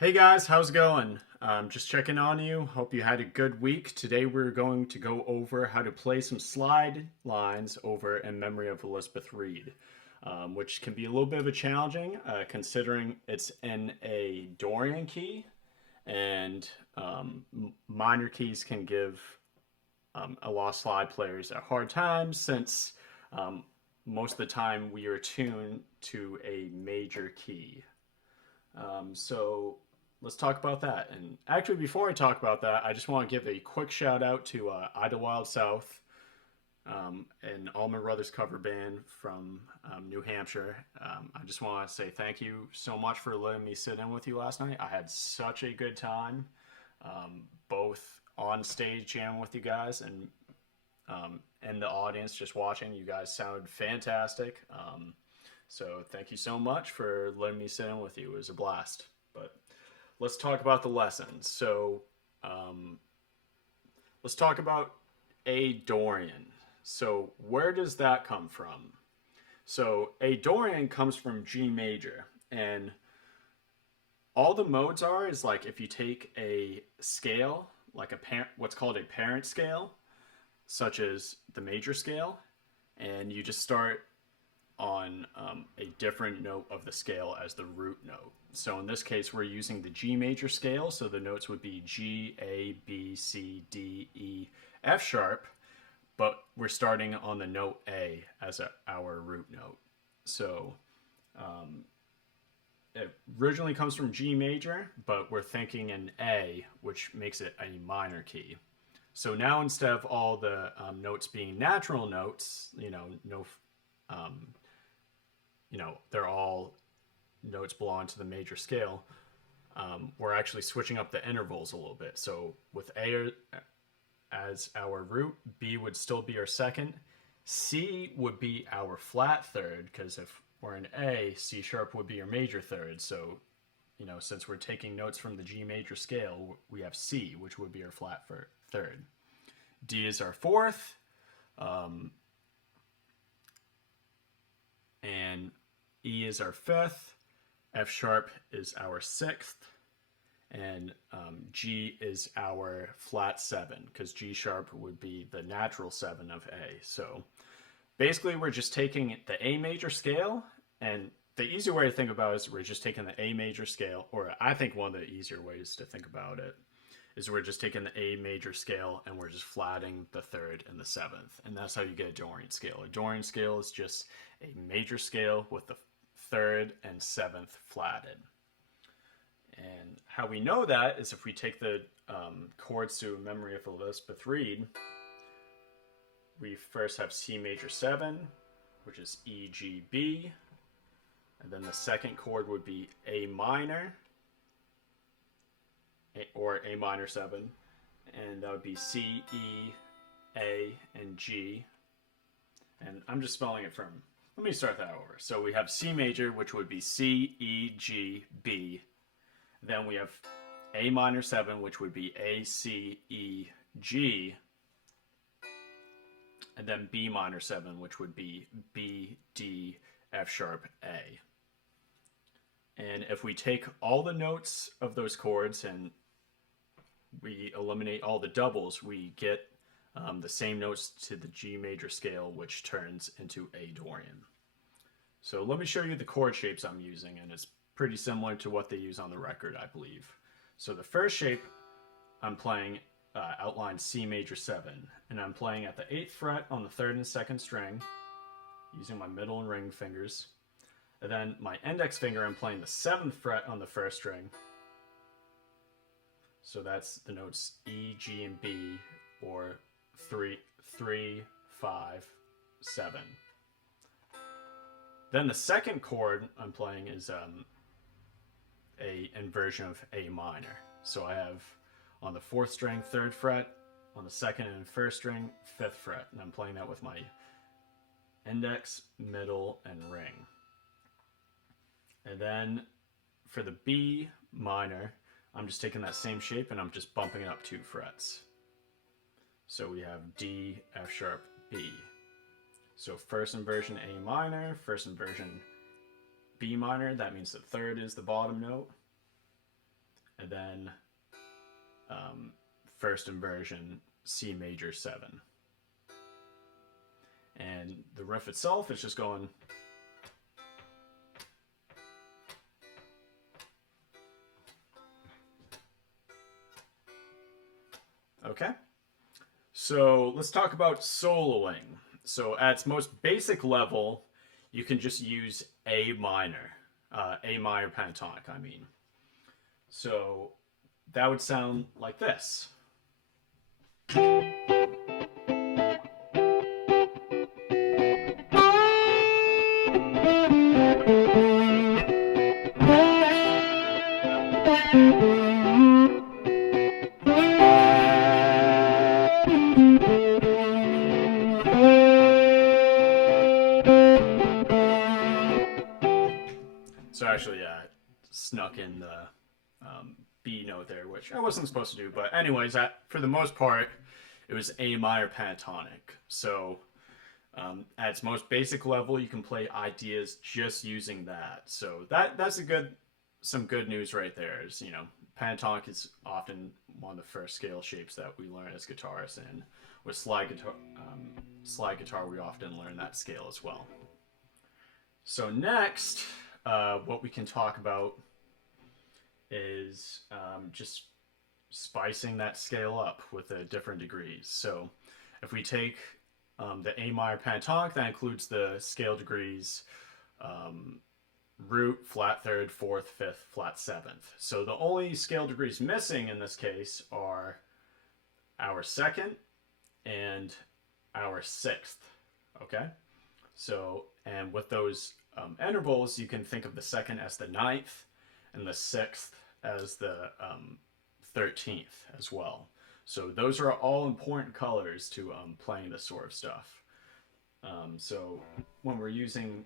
Hey guys, how's it going? Just checking on you. Hope you had a good week. Today we're going to go over how to play some slide lines over In Memory of Elizabeth Reed, which can be a little bit of a challenging considering it's in a Dorian key, and minor keys can give a lot of slide players a hard time since most of the time we are tuned to a major key. So let's talk about that. And actually, before I talk about that, I just want to give a quick shout out to Idlewild South, an Allman Brothers cover band from New Hampshire. I just want to say thank you so much for letting me sit in with you last night. I had such a good time, both on stage jamming with you guys and in the audience just watching. You guys sounded fantastic. So thank you so much for letting me sit in with you. It was a blast. But let's talk about the lessons. So let's talk about A Dorian. So where does that come from? So A Dorian comes from G major, and all the modes are is like if you take a scale, like what's called a parent scale, such as the major scale, and you just start on a different note of the scale as the root note. So in this case, we're using the G major scale, so the notes would be G, A, B, C, D, E, F sharp, but we're starting on the note A as our root note. So it originally comes from G major, but we're thinking in A, which makes it a minor key. So now instead of all the notes being natural notes, they're all notes belong to the major scale. We're actually switching up the intervals a little bit. So with A as our root, B would still be our second, C would be our flat third, because if we're in A, C sharp would be your major third. So, since we're taking notes from the G major scale, we have C, which would be our flat third. D is our fourth, and E is our fifth, F sharp is our sixth, and G is our flat seven, because G sharp would be the natural seven of A. So basically, we're just taking the A major scale, and the easier way to think about it is we're just taking the A major scale, or I think one of the easier ways to think about it is we're just taking the A major scale and we're just flatting the third and the seventh. And that's how you get a Dorian scale. A Dorian scale is just a major scale with the third and seventh flatted. And how we know that is if we take the chords to Memory of Elizabeth Reed, we first have C major 7, which is E, G, B. And then the second chord would be A minor, or A minor 7. And that would be C, E, A, and G. And I'm just spelling it from, let me start that over. So we have C major, which would be C, E, G, B. Then we have A minor 7, which would be A, C, E, G. And then B minor 7, which would be B, D, F sharp, A. And if we take all the notes of those chords and we eliminate all the doubles, we get the same notes to the G major scale, which turns into A Dorian. So let me show you the chord shapes I'm using, and it's pretty similar to what they use on the record, I believe. So the first shape I'm playing outlined C major 7, and I'm playing at the 8th fret on the 3rd and 2nd string using my middle and ring fingers. And then my index finger, I'm playing the 7th fret on the 1st string. So that's the notes E, G, and B, or 3, 5, 7. Then the second chord I'm playing is a inversion of A minor. So I have on the 4th string, 3rd fret, on the 2nd and 1st string, 5th fret, and I'm playing that with my index, middle, and ring. And then for the B minor, I'm just taking that same shape and I'm just bumping it up 2 frets. So we have D, F sharp, B. So first inversion A minor, first inversion B minor, that means the 3rd is the bottom note. and then first inversion C major 7. And the riff itself is just going. Okay, so let's talk about soloing. So at its most basic level, you can just use A minor pentatonic, I mean. So that would sound like this. So actually, snuck in the B note there, which I wasn't supposed to do. But anyways, for the most part, it was A minor pentatonic. So at its most basic level, you can play ideas just using that. So that's some good news right there. Is, you know, pentatonic is often one of the first scale shapes that we learn as guitarists, and with slide guitar, we often learn that scale as well. So next, what we can talk about is just spicing that scale up with the different degrees. So if we take the A minor pentatonic, that includes the scale degrees root, flat third, fourth, fifth, flat seventh. So the only scale degrees missing in this case are our second and our sixth. Okay, so and with those intervals, you can think of the second as the ninth and the sixth as the 13th as well. So those are all important colors to playing this sort of stuff. So when we're using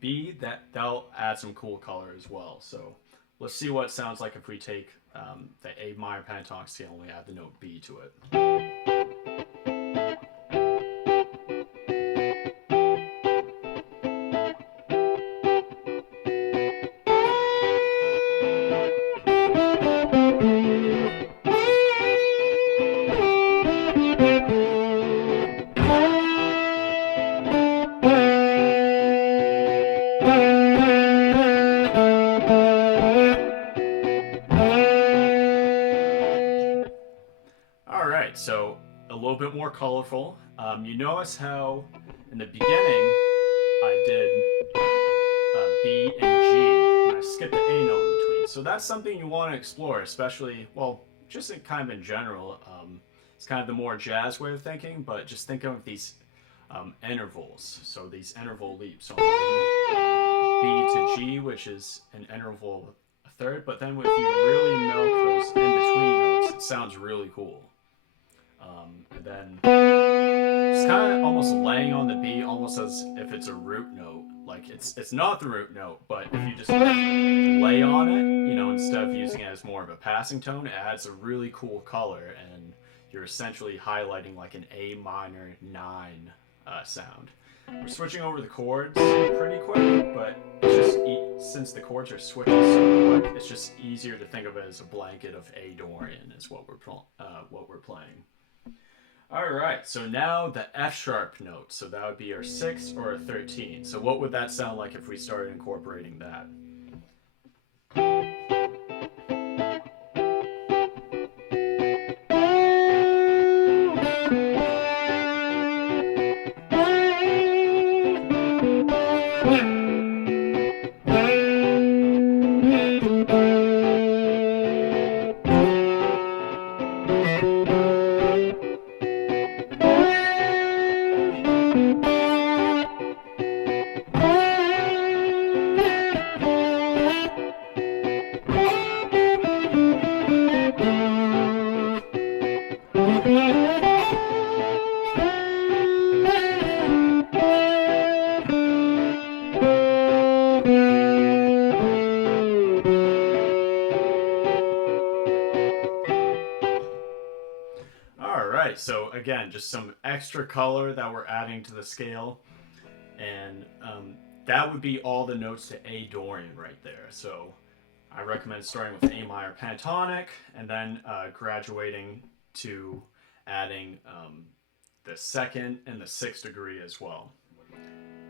B, that'll add some cool color as well. So let's see what it sounds like if we take the A minor pentatonic scale and we add the note B to it. So a little bit more colorful. You notice how in the beginning I did B and G, and I skipped the A note in between. So that's something you want to explore, especially, well, just kind of in general. It's kind of the more jazz way of thinking, but just think of these intervals. So these interval leaps. So B to G, which is an interval a third, but then if you really milk those in between notes, it sounds really cool. And then just kind of almost laying on the B, almost as if it's a root note. Like it's not the root note, but if you just lay on it, you know, instead of using it as more of a passing tone, it adds a really cool color, and you're essentially highlighting like an A minor 9 sound. We're switching over the chords pretty quick, but it's just since the chords are switching so quick, it's just easier to think of it as a blanket of A Dorian is what we're playing. All right, so now the F sharp note. So that would be our 6 or a 13. So what would that sound like if we started incorporating that? So again, just some extra color that we're adding to the scale, and that would be all the notes to A Dorian right there. So I recommend starting with A minor pentatonic and then graduating to adding the second and the sixth degree as well.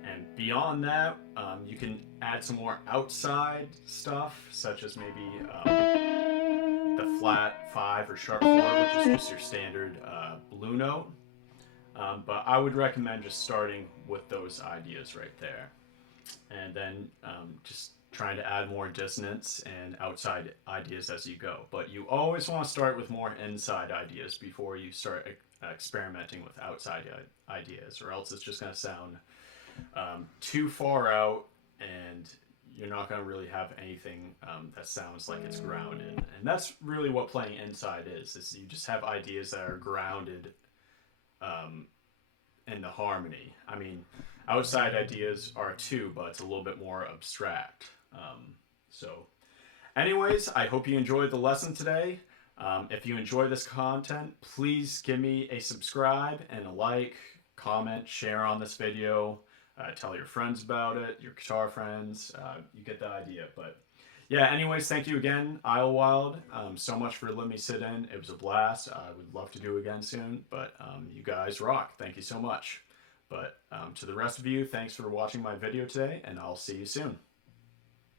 And beyond that, you can add some more outside stuff, such as maybe the flat 5 or sharp 4, which is just your standard blue note. But I would recommend just starting with those ideas right there. And then just trying to add more dissonance and outside ideas as you go. But you always want to start with more inside ideas before you start experimenting with outside ideas, or else it's just going to sound too far out, and you're not going to really have anything that sounds like it's grounded. And that's really what playing inside is you just have ideas that are grounded in the harmony. I mean, outside ideas are too, but it's a little bit more abstract. So anyways, I hope you enjoyed the lesson today. If you enjoy this content, please give me a subscribe and a like, comment, share on this video, tell your friends about it, your guitar friends. You get the idea. But yeah, anyways, thank you again, Idlewild, so much for letting me sit in. It was a blast. I would love to do it again soon, but you guys rock. Thank you so much. But to the rest of you, thanks for watching my video today, and I'll see you soon.